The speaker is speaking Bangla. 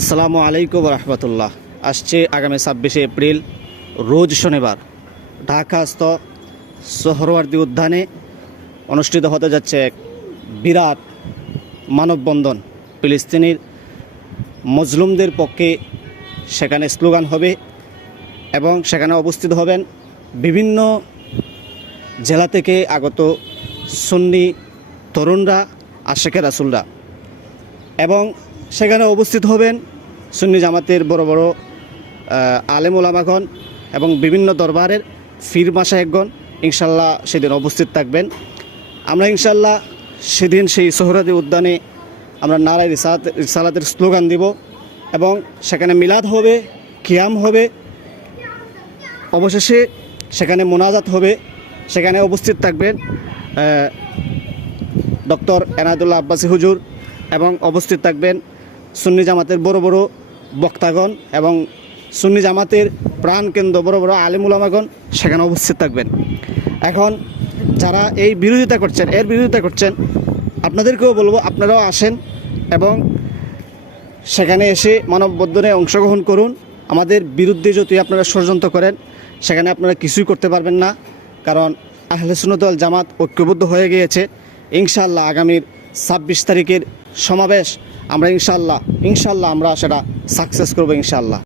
আসসালামু আলাইকুম রহমতুল্লাহ। আসছে আগামী ছাব্বিশে এপ্রিল, রোজ শনিবার। ঢাকাস্থ সোহরওয়ার্দী উদ্যানে অনুষ্ঠিত হতে যাচ্ছে এক বিরাট মানববন্ধন। ফিলিস্তিনির মজলুমদের পক্ষে সেখানে স্লোগান হবে এবং সেখানে অবস্থিত হবেন বিভিন্ন জেলা থেকে আগত সুন্নি তরুণরা, আশেখে রাসুলরা এবং সেখানে উপস্থিত হবেন সুন্নি জামাতের বড় বড় আলেম ওলামাগণ এবং বিভিন্ন দরবারের ফির মাসাহেকগণ ইনশাল্লাহ সেদিন উপস্থিত থাকবেন। আমরা ইনশাল্লাহ সেদিন সেই সোহরাদি উদ্যানে আমরা নারায় রিসাত, রিসালাতের স্লোগান দিব এবং সেখানে মিলাদ হবে, কিয়াম হবে, অবশেষে সেখানে মোনাজাত হবে, সেখানে উপস্থিত থাকবেন ডক্টর এনায়তুল্লাহ আব্বাসী হুজুর এবং অবস্থিত থাকবেন সুন্নি জামাতের বড় বড় বক্তাগণ এবং সুন্নি জামাতের প্রাণকেন্দ্র বড় বড় আলিমুলামাগণ সেখানে উপস্থিত থাকবেন। এখন যারা এই বিরোধিতা করছেন, এর বিরোধিতা করছেন, আপনাদেরকেও বলব আপনারাও আসেন এবং সেখানে এসে মানববন্ধনে অংশগ্রহণ করুন। আমাদের বিরুদ্ধে যদি আপনারা ষড়যন্ত্র করেন, সেখানে আপনারা কিছুই করতে পারবেন না। কারণ আহলে সুন্নতল জামাত ঐক্যবদ্ধ হয়ে গিয়েছে। ইনশাল্লাহ আগামীর ছাব্বিশ তারিখের সমাবেশ। আমরা ইনশাল্লাহ ইনশাল্লাহ আমরা সেটা সাকসেস করব ইনশাল্লাহ